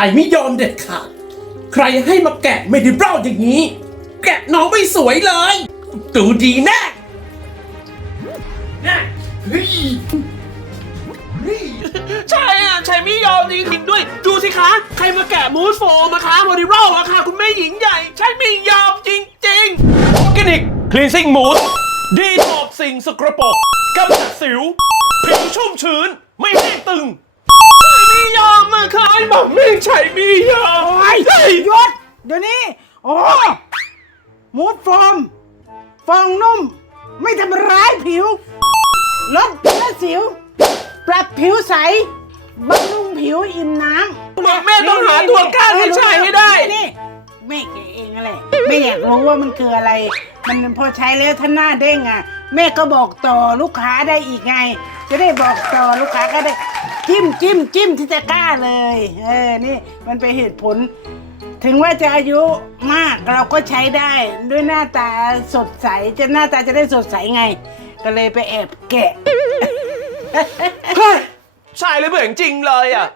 ายไม่ยอมเด็ดขาด ใครให้มาแกะไม่ได้เบ้าอย่างนี้ แกะน้องไม่สวยเลย ดูดีแน่แน่เฮ้ยเฮ้ยใช่อะใช่ไม่ยอมจริงๆด้วย ดูสิคะ ใครมาแกะมูสโฟมอะคะโมดิโรอะค่ะ คุณแม่หญิงใหญ่ ใช่ไม่ยอมจริงๆออร์แกนิกคลีนซิ่งมูสดีท็อกสิ่งสกรปรกกำจัดสิวผิวชุ่มชื้นไม่แห้งตึงใช่ไม่ยอม อะค่ะไอ้หม่ำแม่งใช่ไม่ยอมไอ้ใช่หยศเดี๋ยวนี้โอ้มูดโฟมฟองนุ่ม ไม่ทำร้ายผิว ลดเชื้อสิว ปรับผิวใสบำรุงผิวอิ่มน้ำบอกแม่ต้องหาตัวกล้าให้ใช่ให้ได้ นี่แม่แกเองอะไรไม่อยากรู้ว่ามันคืออะไร มันพอใช้แล้วถ้าหน้าเด้งอะ แม่ก็บอกต่อลูกค้าได้อีกไง จะได้บอกต่อลูกค้าก็ได้จิ้มจิ้มจิ้มที่จะกล้าเลย เออนี่มันเป็นเหตุผล ถึงว่าจะอายุมากเราก็ใช้ได้ด้วยหน้าตาสดใสจะหน้าตาจะได้สดใสไง ก็เลยไปแอบแกะ ใช่เลยเหมือนจริงเลยอะ